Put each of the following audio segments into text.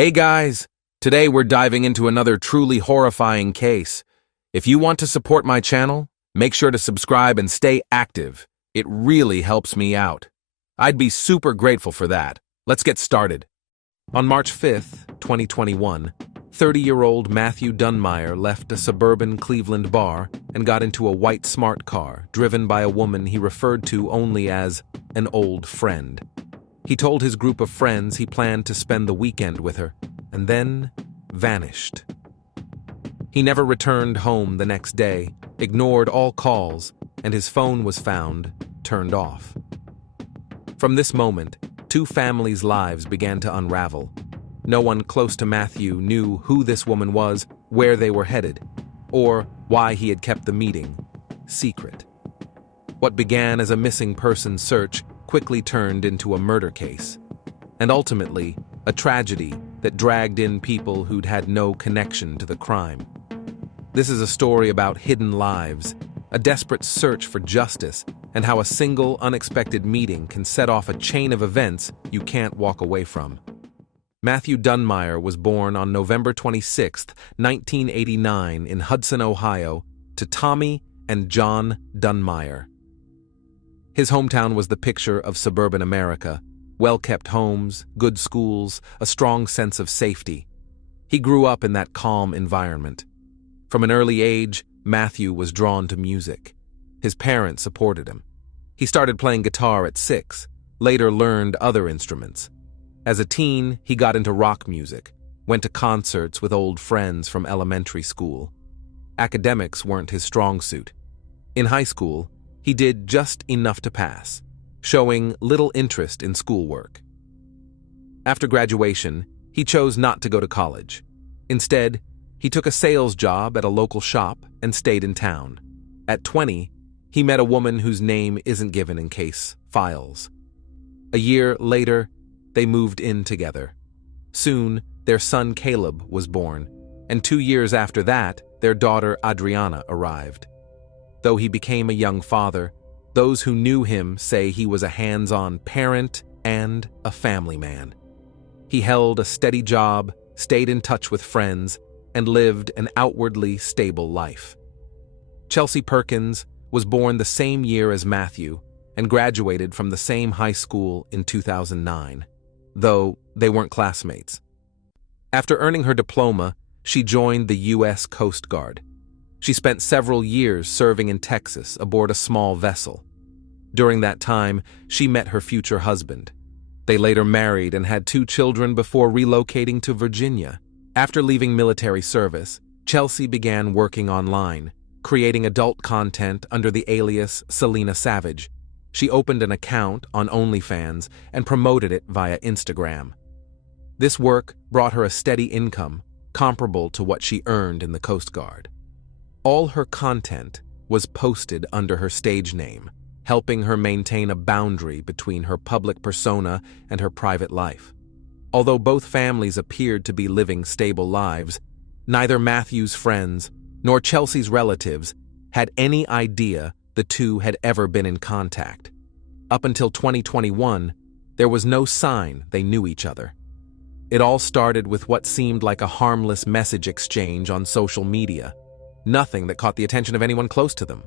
Hey guys! Today we're diving into another truly horrifying case. If you want to support my channel, make sure to subscribe and stay active. It really helps me out. I'd be super grateful for that. Let's get started. On March 5th, 2021, 30-year-old Matthew Dunmeyer left a suburban Cleveland bar and got into a white smart car driven by a woman he referred to only as an old friend. He told his group of friends he planned to spend the weekend with her, and then vanished. He never returned home the next day, ignored all calls, and his phone was found turned off. From this moment, two families' lives began to unravel. No one close to Matthew knew who this woman was, where they were headed, or why he had kept the meeting secret. What began as a missing person search quickly turned into a murder case, and ultimately, a tragedy that dragged in people who'd had no connection to the crime. This is a story about hidden lives, a desperate search for justice, and how a single, unexpected meeting can set off a chain of events you can't walk away from. Matthew Dunmeyer was born on November 26, 1989 in Hudson, Ohio, to Tommy and John Dunmeyer. His hometown was the picture of suburban America: well-kept homes, good schools, a strong sense of safety. He grew up in that calm environment. From an early age, Matthew was drawn to music. His parents supported him. He started playing guitar at 6, later learned other instruments. As a teen, he got into rock music, went to concerts with old friends from elementary school. Academics weren't his strong suit. In high school, he did just enough to pass, showing little interest in schoolwork. After graduation, he chose not to go to college. Instead, he took a sales job at a local shop and stayed in town. At 20, he met a woman whose name isn't given in case files. A year later, they moved in together. Soon, their son Caleb was born, and 2 years after that, their daughter Adriana arrived. Though he became a young father, those who knew him say he was a hands-on parent and a family man. He held a steady job, stayed in touch with friends, and lived an outwardly stable life. Chelsea Perkins was born the same year as Matthew and graduated from the same high school in 2009, though they weren't classmates. After earning her diploma, she joined the U.S. Coast Guard. She spent several years serving in Texas aboard a small vessel. During that time, she met her future husband. They later married and had 2 children before relocating to Virginia. After leaving military service, Chelsea began working online, creating adult content under the alias Selena Savage. She opened an account on OnlyFans and promoted it via Instagram. This work brought her a steady income, comparable to what she earned in the Coast Guard. All her content was posted under her stage name, helping her maintain a boundary between her public persona and her private life. Although both families appeared to be living stable lives, neither Matthew's friends nor Chelsea's relatives had any idea the two had ever been in contact. Up until 2021, there was no sign they knew each other. It all started with what seemed like a harmless message exchange on social media. Nothing that caught the attention of anyone close to them.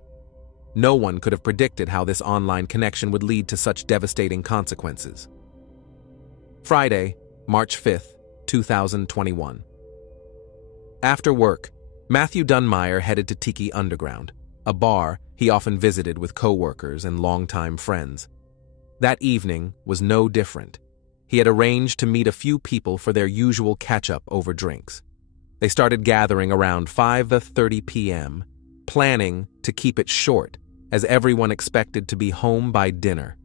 No one could have predicted how this online connection would lead to such devastating consequences. Friday, March 5th, 2021. After work, Matthew Dunmeyer headed to Tiki Underground, a bar he often visited with coworkers and longtime friends. That evening was no different. He had arranged to meet a few people for their usual catch-up over drinks. They started gathering around 5:30 p.m., planning to keep it short, as everyone expected to be home by dinner.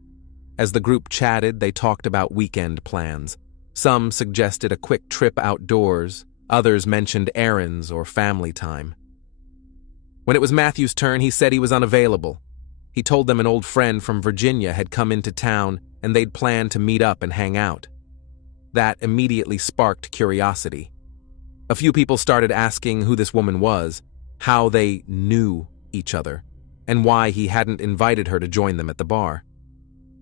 As the group chatted, they talked about weekend plans. Some suggested a quick trip outdoors, others mentioned errands or family time. When it was Matthew's turn, he said he was unavailable. He told them an old friend from Virginia had come into town and they'd planned to meet up and hang out. That immediately sparked curiosity. A few people started asking who this woman was, how they knew each other, and why he hadn't invited her to join them at the bar.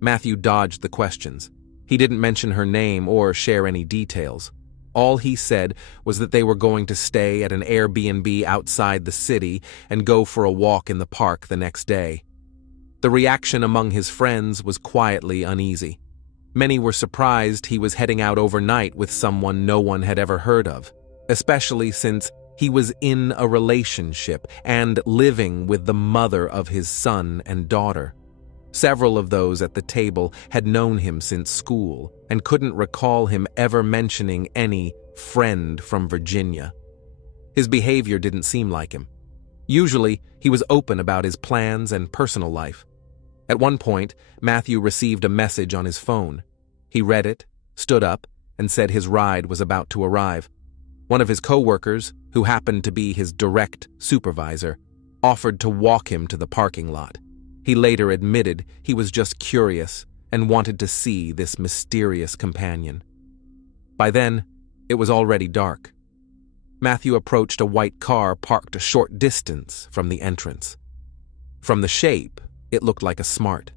Matthew dodged the questions. He didn't mention her name or share any details. All he said was that they were going to stay at an Airbnb outside the city and go for a walk in the park the next day. The reaction among his friends was quietly uneasy. Many were surprised he was heading out overnight with someone no one had ever heard of, especially since he was in a relationship and living with the mother of his son and daughter. Several of those at the table had known him since school and couldn't recall him ever mentioning any friend from Virginia. His behavior didn't seem like him. Usually, he was open about his plans and personal life. At one point, Matthew received a message on his phone. He read it, stood up, and said his ride was about to arrive. One of his co-workers, who happened to be his direct supervisor, offered to walk him to the parking lot. He later admitted he was just curious and wanted to see this mysterious companion. By then, it was already dark. Matthew approached a white car parked a short distance from the entrance. From the shape, it looked like a Smart.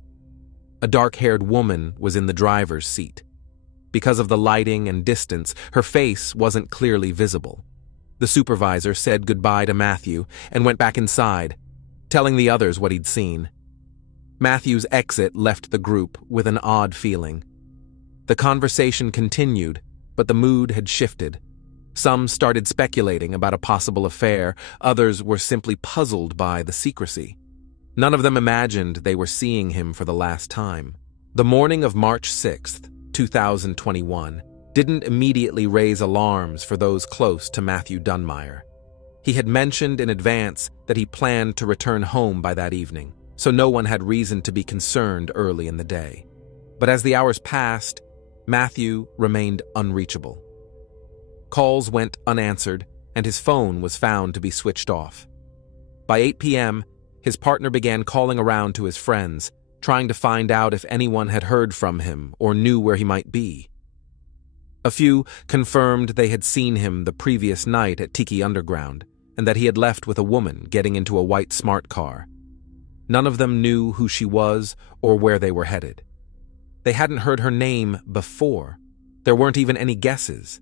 A dark-haired woman was in the driver's seat. Because of the lighting and distance, her face wasn't clearly visible. The supervisor said goodbye to Matthew and went back inside, telling the others what he'd seen. Matthew's exit left the group with an odd feeling. The conversation continued, but the mood had shifted. Some started speculating about a possible affair, others were simply puzzled by the secrecy. None of them imagined they were seeing him for the last time. The morning of March 6th, 2021, didn't immediately raise alarms for those close to Matthew Dunmeyer. He had mentioned in advance that he planned to return home by that evening, so no one had reason to be concerned early in the day. But as the hours passed, Matthew remained unreachable. Calls went unanswered, and his phone was found to be switched off. By 8 p.m., his partner began calling around to his friends, trying to find out if anyone had heard from him or knew where he might be. A few confirmed they had seen him the previous night at Tiki Underground, and that he had left with a woman getting into a white Smart car. None of them knew who she was or where they were headed. They hadn't heard her name before. There weren't even any guesses.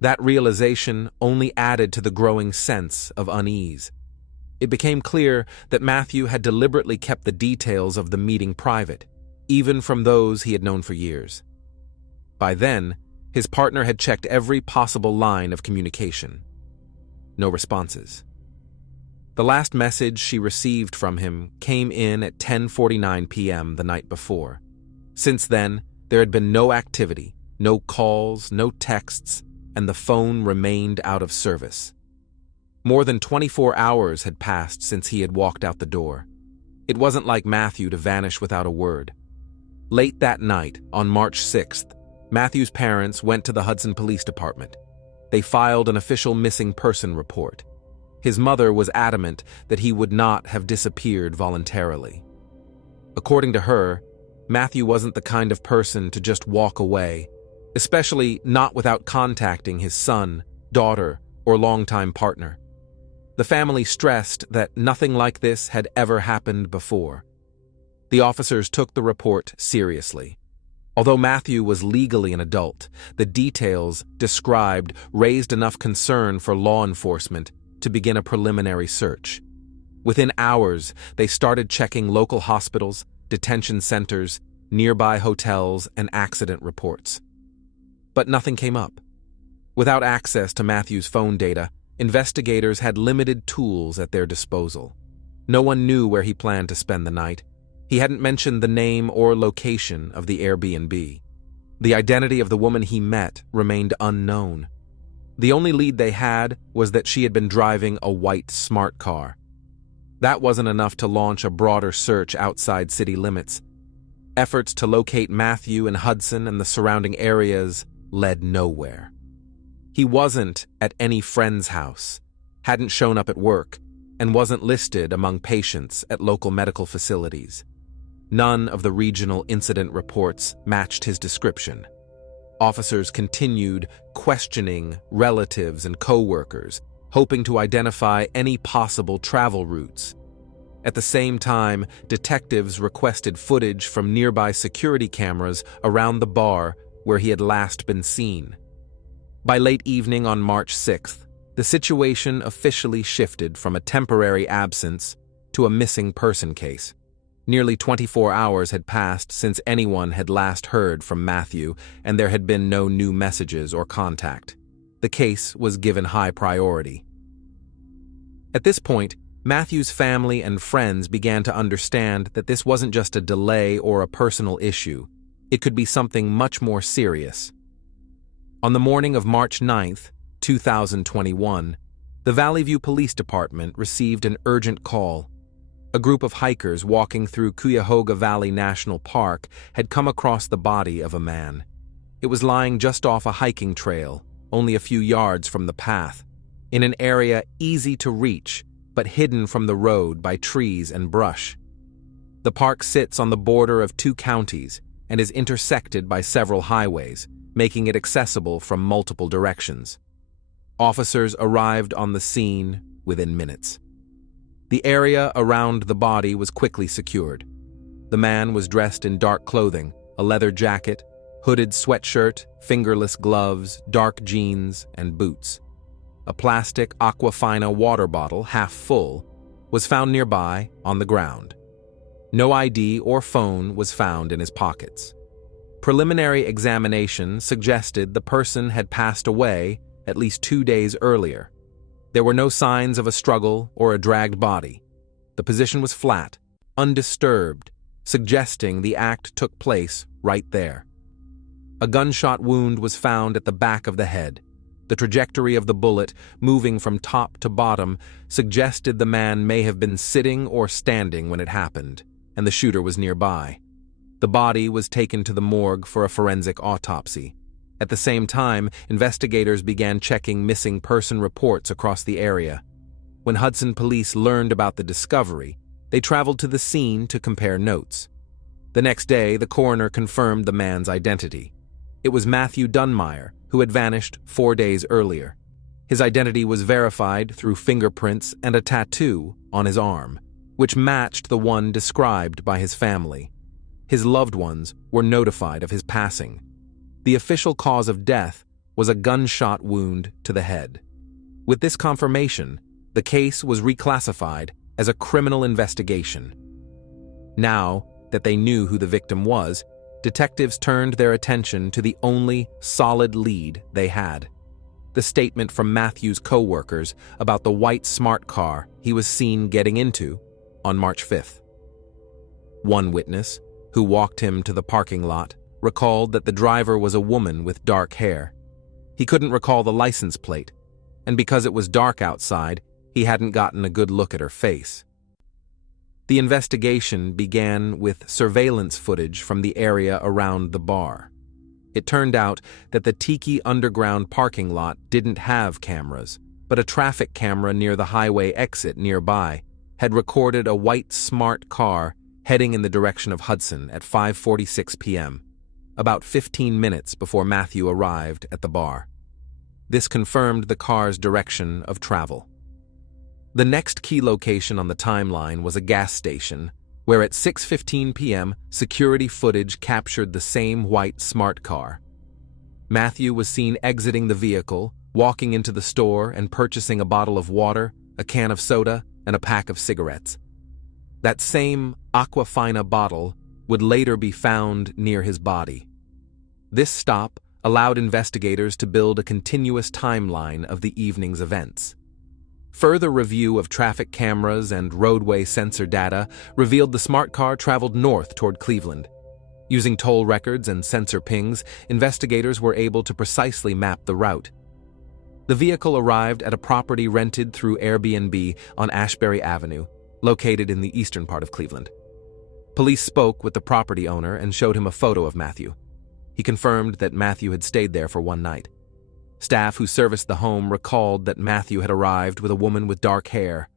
That realization only added to the growing sense of unease. It became clear that Matthew had deliberately kept the details of the meeting private, even from those he had known for years. By then, his partner had checked every possible line of communication. No responses. The last message she received from him came in at 10:49 p.m. the night before. Since then, there had been no activity, no calls, no texts, and the phone remained out of service. More than 24 hours had passed since he had walked out the door. It wasn't like Matthew to vanish without a word. Late that night, on March 6th, Matthew's parents went to the Hudson Police Department. They filed an official missing person report. His mother was adamant that he would not have disappeared voluntarily. According to her, Matthew wasn't the kind of person to just walk away, especially not without contacting his son, daughter, or longtime partner. The family stressed that nothing like this had ever happened before. The officers took the report seriously. Although Matthew was legally an adult, the details described raised enough concern for law enforcement to begin a preliminary search. Within hours, they started checking local hospitals, detention centers, nearby hotels, and accident reports. But nothing came up. Without access to Matthew's phone data, investigators had limited tools at their disposal. No one knew where he planned to spend the night. He hadn't mentioned the name or location of the Airbnb. The identity of the woman he met remained unknown. The only lead they had was that she had been driving a white Smart car. That wasn't enough to launch a broader search outside city limits. Efforts to locate Matthew in Hudson and the surrounding areas led nowhere. He wasn't at any friend's house, hadn't shown up at work, and wasn't listed among patients at local medical facilities. None of the regional incident reports matched his description. Officers continued questioning relatives and co-workers, hoping to identify any possible travel routes. At the same time, detectives requested footage from nearby security cameras around the bar where he had last been seen. By late evening on March 6th, the situation officially shifted from a temporary absence to a missing person case. Nearly 24 hours had passed since anyone had last heard from Matthew, and there had been no new messages or contact. The case was given high priority. At this point, Matthew's family and friends began to understand that this wasn't just a delay or a personal issue. It could be something much more serious. On the morning of March 9th, 2021, the Valley View Police Department received an urgent call. A group of hikers walking through Cuyahoga Valley National Park had come across the body of a man. It was lying just off a hiking trail, only a few yards from the path, in an area easy to reach but hidden from the road by trees and brush. The park sits on the border of two counties and is intersected by several highways, making it accessible from multiple directions. Officers arrived on the scene within minutes. The area around the body was quickly secured. The man was dressed in dark clothing, a leather jacket, hooded sweatshirt, fingerless gloves, dark jeans, and boots. A plastic Aquafina water bottle, half full, was found nearby on the ground. No ID or phone was found in his pockets. Preliminary examination suggested the person had passed away at least 2 days earlier. There were no signs of a struggle or a dragged body. The position was flat, undisturbed, suggesting the act took place right there. A gunshot wound was found at the back of the head. The trajectory of the bullet, moving from top to bottom, suggested the man may have been sitting or standing when it happened, and the shooter was nearby. The body was taken to the morgue for a forensic autopsy. At the same time, investigators began checking missing person reports across the area. When Hudson police learned about the discovery, they traveled to the scene to compare notes. The next day, the coroner confirmed the man's identity. It was Matthew Dunmeyer, who had vanished 4 days earlier. His identity was verified through fingerprints and a tattoo on his arm, which matched the one described by his family. His loved ones were notified of his passing. The official cause of death was a gunshot wound to the head. With this confirmation, the case was reclassified as a criminal investigation. Now that they knew who the victim was, detectives turned their attention to the only solid lead they had: the statement from Matthew's co-workers about the white smart car he was seen getting into on March 5th. One witness, who walked him to the parking lot, recalled that the driver was a woman with dark hair. He couldn't recall the license plate, and because it was dark outside, he hadn't gotten a good look at her face. The investigation began with surveillance footage from the area around the bar. It turned out that the Tiki Underground parking lot didn't have cameras, but a traffic camera near the highway exit nearby had recorded a white smart car heading in the direction of Hudson at 5:46 p.m., about 15 minutes before Matthew arrived at the bar. This confirmed the car's direction of travel. The next key location on the timeline was a gas station, where at 6:15 p.m. security footage captured the same white smart car. Matthew was seen exiting the vehicle, walking into the store and purchasing a bottle of water, a can of soda, and a pack of cigarettes. That same Aquafina bottle would later be found near his body. This stop allowed investigators to build a continuous timeline of the evening's events. Further review of traffic cameras and roadway sensor data revealed the smart car traveled north toward Cleveland. Using toll records and sensor pings, investigators were able to precisely map the route. The vehicle arrived at a property rented through Airbnb on Ashbury Avenue, located in the eastern part of Cleveland. Police spoke with the property owner and showed him a photo of Matthew. He confirmed that Matthew had stayed there for one night. Staff who serviced the home recalled that Matthew had arrived with a woman with dark hair.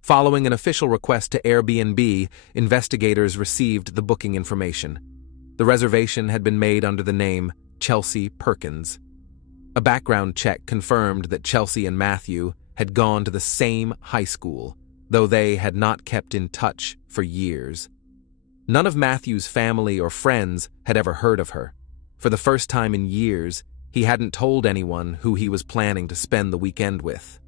Following an official request to Airbnb, investigators received the booking information. The reservation had been made under the name Chelsea Perkins. A background check confirmed that Chelsea and Matthew had gone to the same high school, though they had not kept in touch for years. None of Matthew's family or friends had ever heard of her. For the first time in years, He hadn't told anyone who he was planning to spend the weekend with.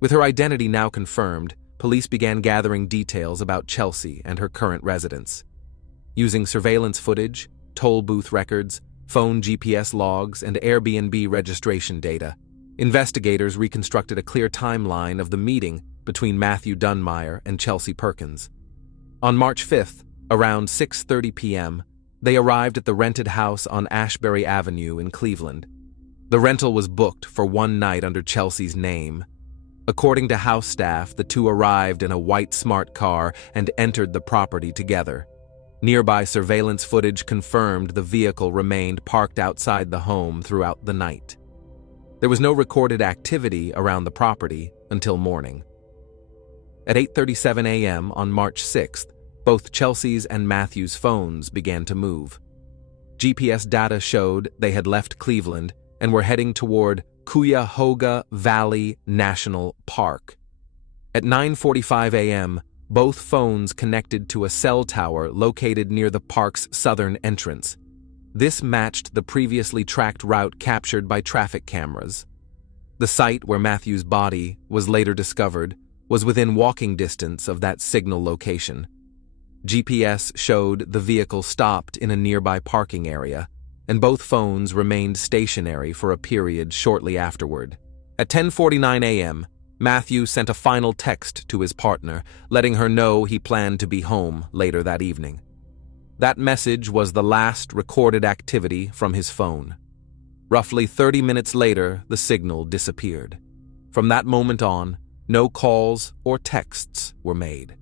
With her identity now confirmed, police began gathering details about Chelsea and her current residence. Using surveillance footage, toll booth records, phone GPS logs, and Airbnb registration data, investigators reconstructed a clear timeline of the meeting between Matthew Dunmire and Chelsea Perkins. On March 5th, around 6:30 p.m., they arrived at the rented house on Ashbury Avenue in Cleveland. The rental was booked for one night under Chelsea's name. According to house staff, the two arrived in a white smart car and entered the property together. Nearby surveillance footage confirmed the vehicle remained parked outside the home throughout the night. There was no recorded activity around the property until morning. At 8:37 a.m. on March 6th, both Chelsea's and Matthew's phones began to move. GPS data showed they had left Cleveland and were heading toward Cuyahoga Valley National Park. At 9:45 a.m., both phones connected to a cell tower located near the park's southern entrance. This matched the previously tracked route captured by traffic cameras. The site where Matthew's body was later discovered was within walking distance of that signal location. GPS showed the vehicle stopped in a nearby parking area, and both phones remained stationary for a period shortly afterward. At 10:49 a.m., Matthew sent a final text to his partner, letting her know he planned to be home later that evening. That message was the last recorded activity from his phone. Roughly 30 minutes later, the signal disappeared. From that moment on, no calls or texts were made.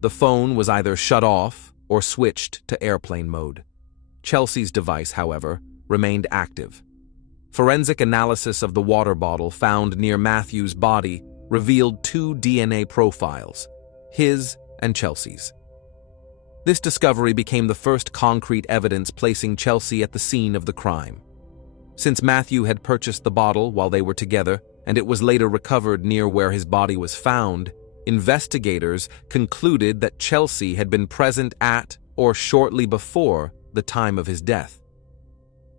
The phone was either shut off or switched to airplane mode. Chelsea's device, however, remained active. Forensic analysis of the water bottle found near Matthew's body revealed 2 DNA profiles, his and Chelsea's. This discovery became the first concrete evidence placing Chelsea at the scene of the crime. Since Matthew had purchased the bottle while they were together, and it was later recovered near where his body was found, investigators concluded that Chelsea had been present at or shortly before the time of his death.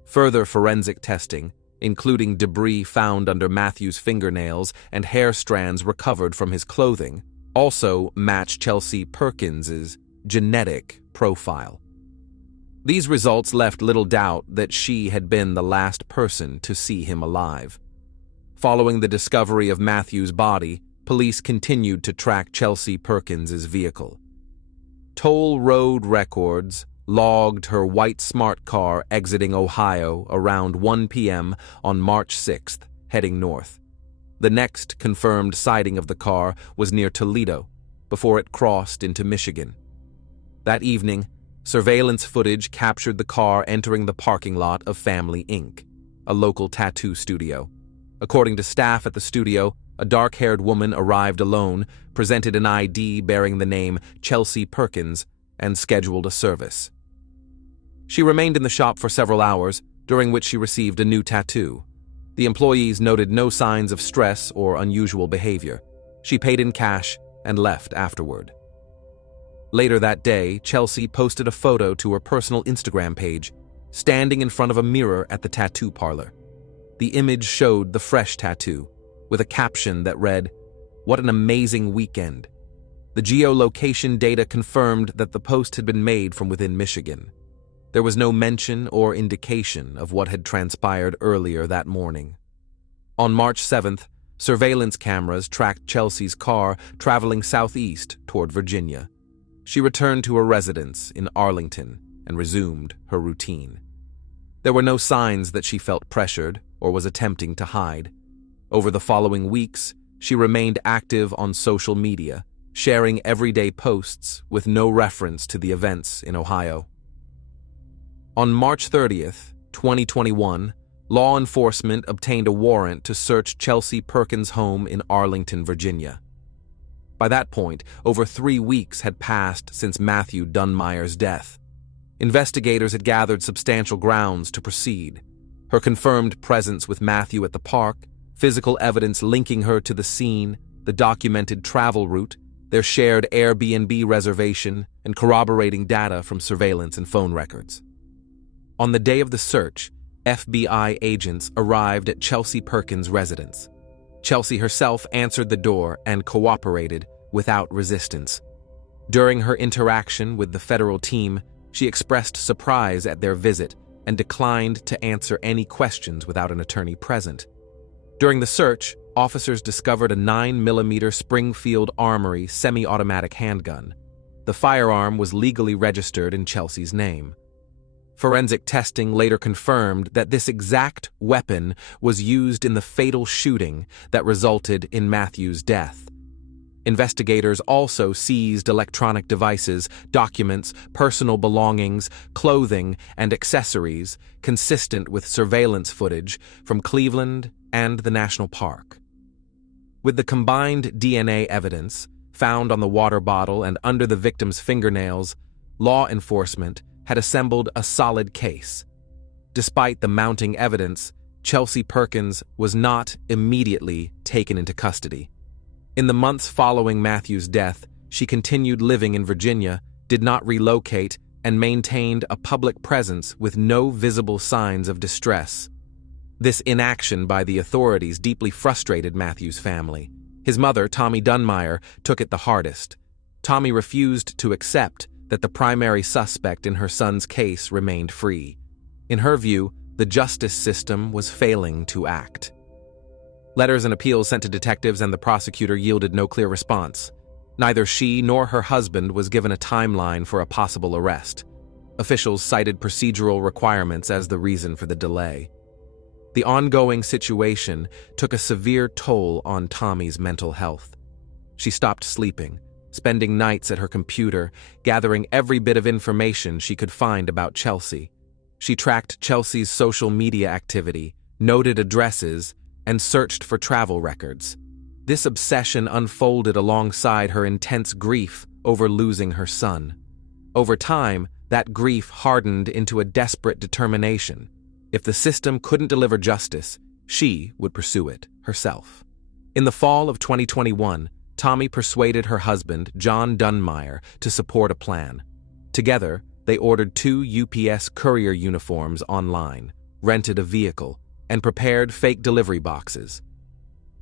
Further forensic testing, including debris found under Matthew's fingernails and hair strands recovered from his clothing, also matched Chelsea Perkins's genetic profile. These results left little doubt that she had been the last person to see him alive. Following the discovery of Matthew's body, police continued to track Chelsea Perkins's vehicle. Toll road records logged her white smart car exiting Ohio around 1 p.m. on March 6th, heading north. The next confirmed sighting of the car was near Toledo, before it crossed into Michigan. That evening, surveillance footage captured the car entering the parking lot of Family Inc., a local tattoo studio. According to staff at the studio, a dark-haired woman arrived alone, presented an ID bearing the name Chelsea Perkins, and scheduled a service. She remained in the shop for several hours, during which she received a new tattoo. The employees noted no signs of stress or unusual behavior. She paid in cash and left afterward. Later that day, Chelsea posted a photo to her personal Instagram page, standing in front of a mirror at the tattoo parlor. The image showed the fresh tattoo, with a caption that read, "What an amazing weekend." The geolocation data confirmed that the post had been made from within Michigan. There was no mention or indication of what had transpired earlier that morning. On March 7th, surveillance cameras tracked Chelsea's car traveling southeast toward Virginia. She returned to her residence in Arlington and resumed her routine. There were no signs that she felt pressured or was attempting to hide. Over the following weeks, she remained active on social media, sharing everyday posts with no reference to the events in Ohio. On March 30th, 2021, law enforcement obtained a warrant to search Chelsea Perkins' home in Arlington, Virginia. By that point, over 3 weeks had passed since Matthew Dunmire's death. Investigators had gathered substantial grounds to proceed. Her confirmed presence with Matthew at the park, physical evidence linking her to the scene, the documented travel route, their shared Airbnb reservation, and corroborating data from surveillance and phone records. On the day of the search, FBI agents arrived at Chelsea Perkins' residence. Chelsea herself answered the door and cooperated without resistance. During her interaction with the federal team, she expressed surprise at their visit and declined to answer any questions without an attorney present. During the search, officers discovered a 9mm Springfield Armory semi-automatic handgun. The firearm was legally registered in Chelsea's name. Forensic testing later confirmed that this exact weapon was used in the fatal shooting that resulted in Matthew's death. Investigators also seized electronic devices, documents, personal belongings, clothing, and accessories consistent with surveillance footage from Cleveland and the national park. With the combined DNA evidence found on the water bottle and under the victim's fingernails, law enforcement had assembled a solid case. Despite the mounting evidence, Chelsea Perkins was not immediately taken into custody. In the months following Matthew's death, she continued living in Virginia, did not relocate, and maintained a public presence with no visible signs of distress. This inaction by the authorities deeply frustrated Matthew's family. His mother, Tommy Dunmeyer, took it the hardest. Tommy refused to accept that the primary suspect in her son's case remained free. In her view, the justice system was failing to act. Letters and appeals sent to detectives and the prosecutor yielded no clear response. Neither she nor her husband was given a timeline for a possible arrest. Officials cited procedural requirements as the reason for the delay. The ongoing situation took a severe toll on Tommy's mental health. She stopped sleeping, spending nights at her computer, gathering every bit of information she could find about Chelsea. She tracked Chelsea's social media activity, noted addresses, and searched for travel records. This obsession unfolded alongside her intense grief over losing her son. Over time, that grief hardened into a desperate determination. If the system couldn't deliver justice, she would pursue it herself. In the fall of 2021, Tommy persuaded her husband, John Dunmeyer, to support a plan. Together, they ordered 2 UPS courier uniforms online, rented a vehicle, and prepared fake delivery boxes.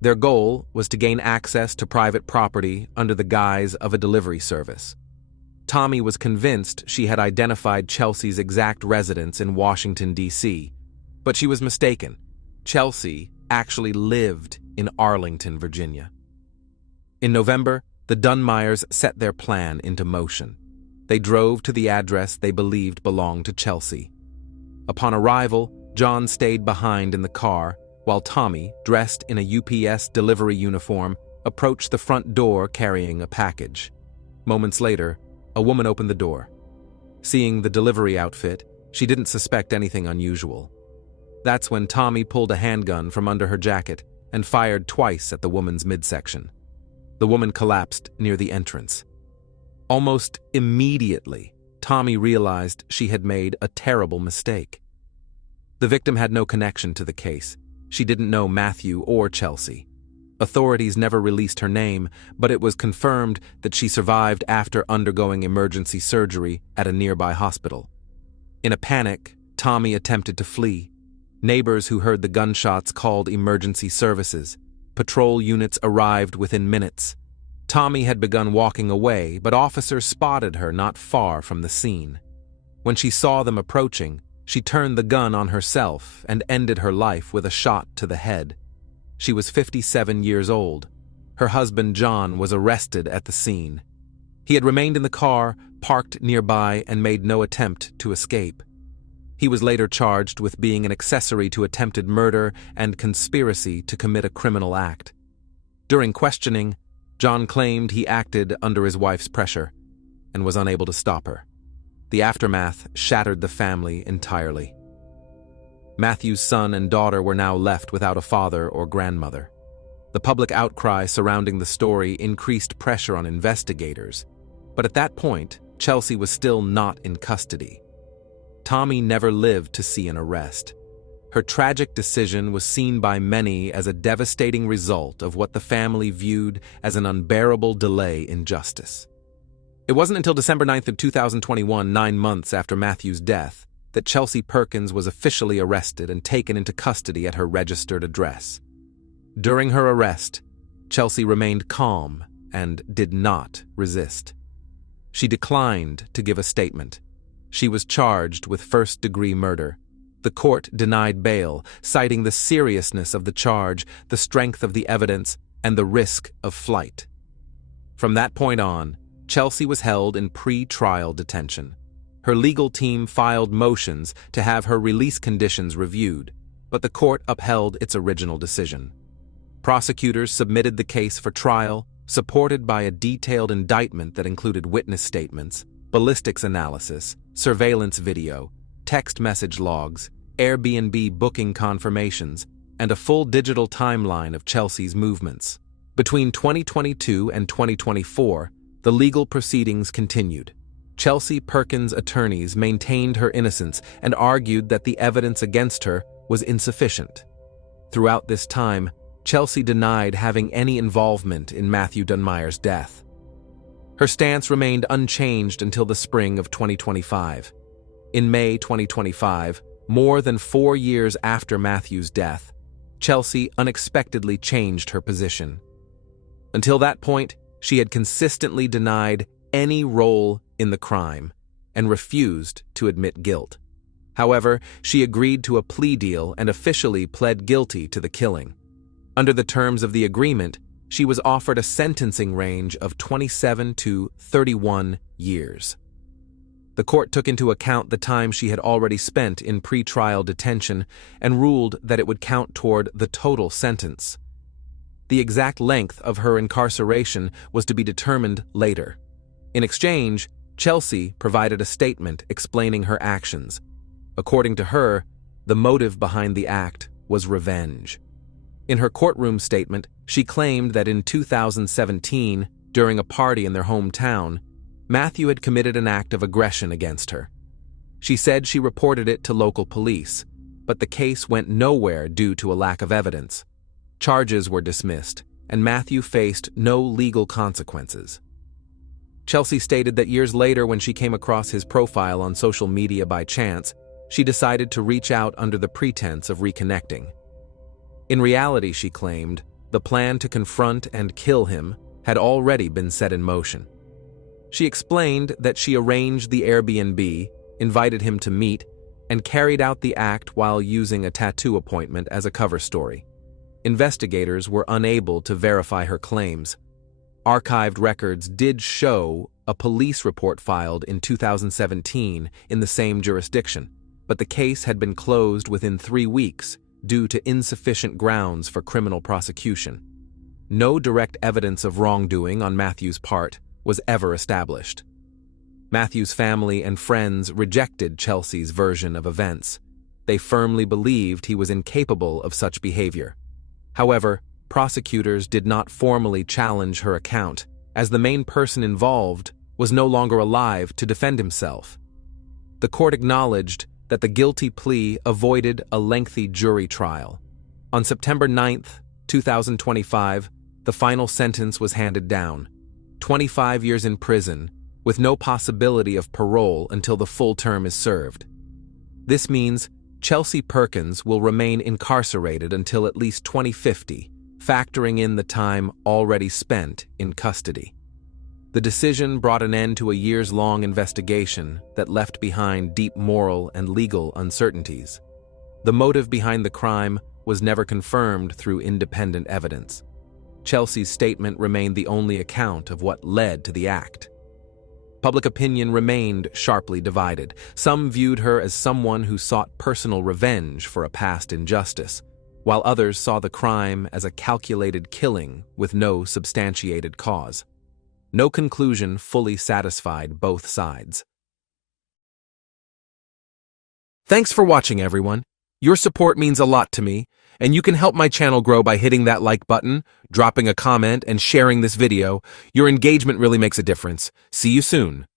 Their goal was to gain access to private property under the guise of a delivery service. Tommy was convinced she had identified Chelsea's exact residence in Washington, D.C., but she was mistaken. Chelsea actually lived in Arlington, Virginia. In November, the Dunmeyers set their plan into motion. They drove to the address they believed belonged to Chelsea. Upon arrival, John stayed behind in the car, while Tommy, dressed in a UPS delivery uniform, approached the front door carrying a package. Moments later, a woman opened the door. Seeing the delivery outfit, she didn't suspect anything unusual. That's when Tommy pulled a handgun from under her jacket and fired twice at the woman's midsection. The woman collapsed near the entrance. Almost immediately, Tommy realized she had made a terrible mistake. The victim had no connection to the case. She didn't know Matthew or Chelsea. Authorities never released her name, but it was confirmed that she survived after undergoing emergency surgery at a nearby hospital. In a panic, Tommy attempted to flee. Neighbors who heard the gunshots called emergency services. Patrol units arrived within minutes. Tommy had begun walking away, but officers spotted her not far from the scene. When she saw them approaching, she turned the gun on herself and ended her life with a shot to the head. She was 57 years old. Her husband, John, was arrested at the scene. He had remained in the car, parked nearby, and made no attempt to escape. He was later charged with being an accessory to attempted murder and conspiracy to commit a criminal act. During questioning, John claimed he acted under his wife's pressure and was unable to stop her. The aftermath shattered the family entirely. Matthew's son and daughter were now left without a father or grandmother. The public outcry surrounding the story increased pressure on investigators, but at that point, Chelsea was still not in custody. Tommy never lived to see an arrest. Her tragic decision was seen by many as a devastating result of what the family viewed as an unbearable delay in justice. It wasn't until December 9th of 2021, 9 months after Matthew's death, that Chelsea Perkins was officially arrested and taken into custody at her registered address. During her arrest, Chelsea remained calm and did not resist. She declined to give a statement. She was charged with first-degree murder. The court denied bail, citing the seriousness of the charge, the strength of the evidence, and the risk of flight. From that point on, Chelsea was held in pre-trial detention. Her legal team filed motions to have her release conditions reviewed, but the court upheld its original decision. Prosecutors submitted the case for trial, supported by a detailed indictment that included witness statements, ballistics analysis, surveillance video, text message logs, Airbnb booking confirmations, and a full digital timeline of Chelsea's movements. Between 2022 and 2024, the legal proceedings continued. Chelsea Perkins' attorneys maintained her innocence and argued that the evidence against her was insufficient. Throughout this time, Chelsea denied having any involvement in Matthew Dunmire's death. Her stance remained unchanged until the spring of 2025. In May 2025, more than 4 years after Matthew's death, Chelsea unexpectedly changed her position. Until that point, she had consistently denied any role in the crime and refused to admit guilt. However, she agreed to a plea deal and officially pled guilty to the killing. Under the terms of the agreement, she was offered a sentencing range of 27 to 31 years. The court took into account the time she had already spent in pre-trial detention and ruled that it would count toward the total sentence. The exact length of her incarceration was to be determined later. In exchange, Chelsea provided a statement explaining her actions. According to her, the motive behind the act was revenge. In her courtroom statement, she claimed that in 2017, during a party in their hometown, Matthew had committed an act of aggression against her. She said she reported it to local police, but the case went nowhere due to a lack of evidence. Charges were dismissed, and Matthew faced no legal consequences. Chelsea stated that years later, when she came across his profile on social media by chance, she decided to reach out under the pretense of reconnecting. In reality, she claimed, the plan to confront and kill him had already been set in motion. She explained that she arranged the Airbnb, invited him to meet, and carried out the act while using a tattoo appointment as a cover story. Investigators were unable to verify her claims. Archived records did show a police report filed in 2017 in the same jurisdiction, but the case had been closed within 3 weeks due to insufficient grounds for criminal prosecution. No direct evidence of wrongdoing on Matthew's part was ever established. Matthew's family and friends rejected Chelsea's version of events. They firmly believed he was incapable of such behavior. However, prosecutors did not formally challenge her account, as the main person involved was no longer alive to defend himself. The court acknowledged that the guilty plea avoided a lengthy jury trial. On September 9, 2025, the final sentence was handed down: 25 years in prison, with no possibility of parole until the full term is served. This means Chelsea Perkins will remain incarcerated until at least 2050, factoring in the time already spent in custody. The decision brought an end to a years-long investigation that left behind deep moral and legal uncertainties. The motive behind the crime was never confirmed through independent evidence. Chelsea's statement remained the only account of what led to the act. Public opinion remained sharply divided. Some viewed her as someone who sought personal revenge for a past injustice, while others saw the crime as a calculated killing with no substantiated cause. No conclusion fully satisfied both sides. Thanks for watching, everyone. Your support means a lot to me, and you can help my channel grow by hitting that like button, dropping a comment, and sharing this video. Your engagement really makes a difference. See you soon.